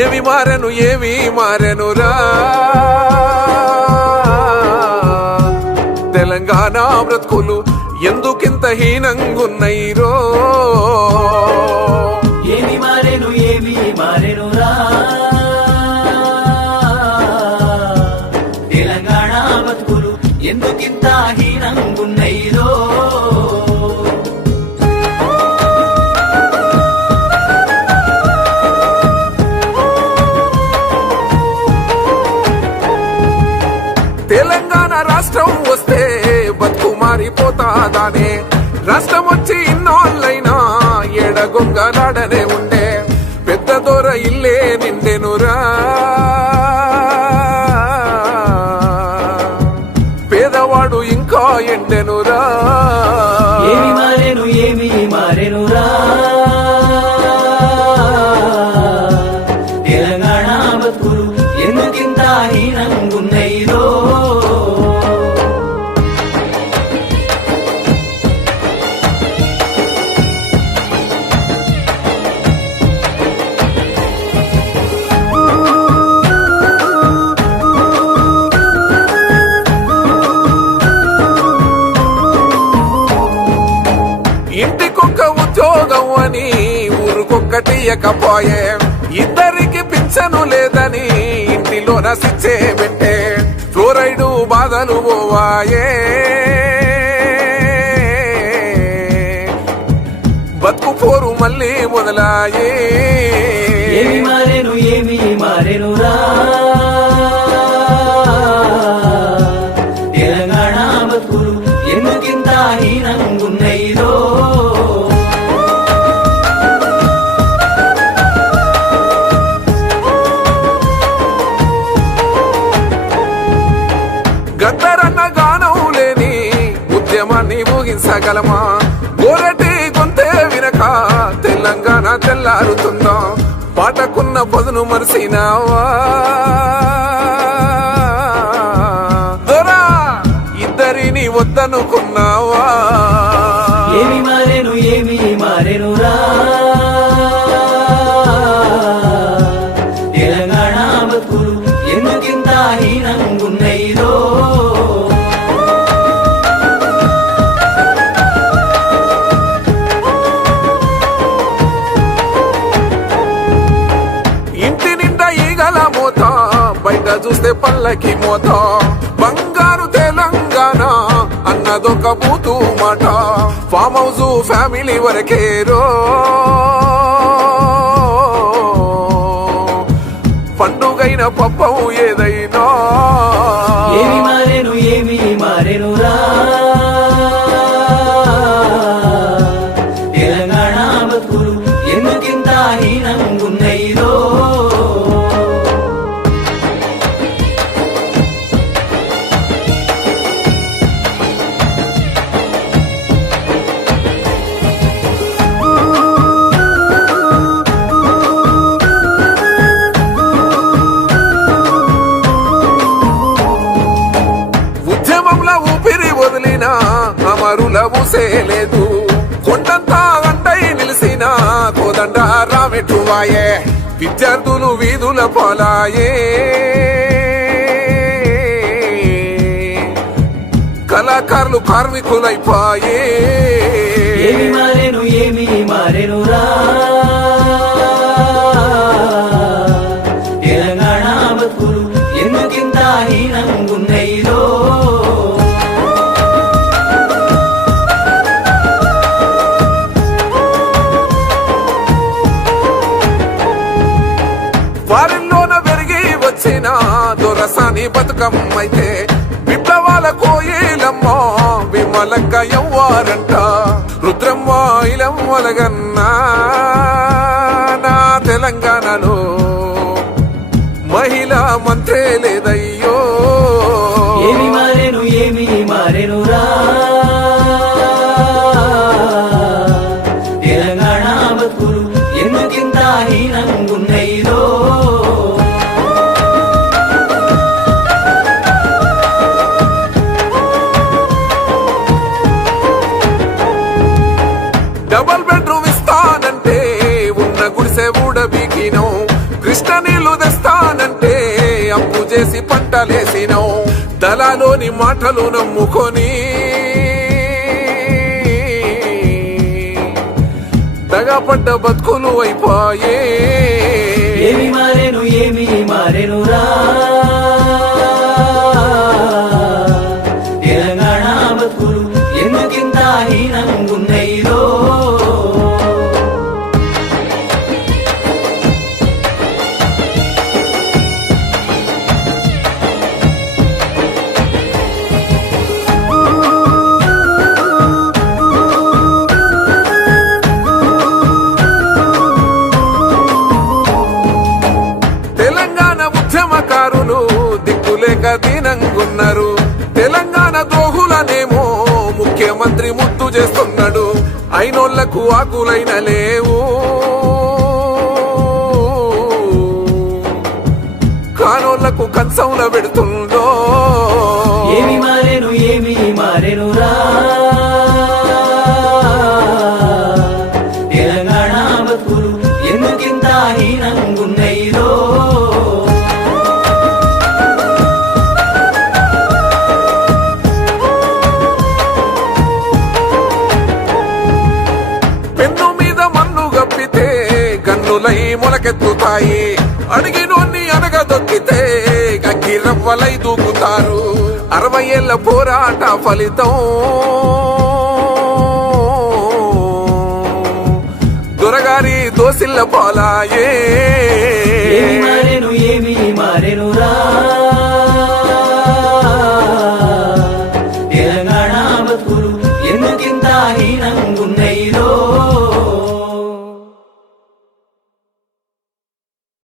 ఏమి మారెను ఏమి మారెనురా? తెలంగాణ బ్రతుకులు ఎందుకింత హీనంగున్నైరో ఏమి మారెను ఏమి మారెను రా తెలంగాణ బతుకులు ఎందుకింత హీనంగున్నైరో తెలంగాణ రాష్ట్రం వస్తే బతుకు మారిపోతాదానే. రాష్ట్రం వచ్చి ఇన్నాళ్ళైనా ఎడగొంగలాడనే. ఉద్యోగం అని ఊరుకొక్కటి ఎకపోయే ఇద్దరికి పింఛను లేదని ఇంటిలోన సిచ్చే పెట్టే ఫ్లోరైడు బాధలు పోవాయే. బతుకు పోరు మళ్ళీ మొదలాయే. ఏమి మారేను ఏమి మారేను రా. తెలంగాణ బతుకులు ఎందుకింత హీనంగున్నైరో ఉద్యమాన్ని ఊహించగలమా? గోరటి కొంతే వినక తెలంగాణ తెల్లారుతుందా? పాటకున్న పదును మరిసినావా? దొరా ఇద్దరిని వద్దనుకున్నావా? ఏమి మారేను ఏమి మారేను రా చూస్తే మోత. బంగారు తెలంగాణ అన్నదొక బూతు మాట ఫామ్ హౌస్ ఫ్యామిలీ వరకే రో. అమరుల ఊసేలేదు కొండంతా అంటై నిలిసిన కోదండ రామెట్టువాయే. విద్యార్థులు వీధుల పోలాయే. కళాకారులు కార్మికులైపాయే. ఏమి మారేను ఏమి మారేను రా వారిలోన పెరిగి వచ్చిన దొరసాని బతుకమ్మైతే విప్లవాల కోయిలమ్మ విమలక్క ఎవ్వారంట రుద్రమ్మ ఇలం వలగన్నా. డబల్ బెడ్రూమ్ ఇస్తానంటే ఉన్న గుడిసె ఊడబీకినో కృష్ణ నీళ్ళు తెస్తానంటే అప్పు చేసి పంటలేసినో దళాలోని మాటలు నమ్ముకొని. దగపడ్డ బతుకులు అయిపోయే. ఏమి మారేను ఏమి మారేను రా. తెలంగాణ బతుకులు ఎందుకింత హీనంగున్నయ్యో ముఖ్యమంత్రి ముద్దు చేస్తున్నాడు. అయినోళ్ళకు ఆకులైన లేవు. కానోళ్ళకు కంచంలో పెడుతుందో. ఏమి మారేను? పువ్వులై మొలకెత్తుతాయి. అడిగినోన్ని అనగదొక్కితే గక్కిరవ్వలై దూకుతారు. అరవై ఏళ్ళ పోరాట ఫలితం దొరగారి దోసిల్ల పాలాయే. మారెను ఏమి మారెను?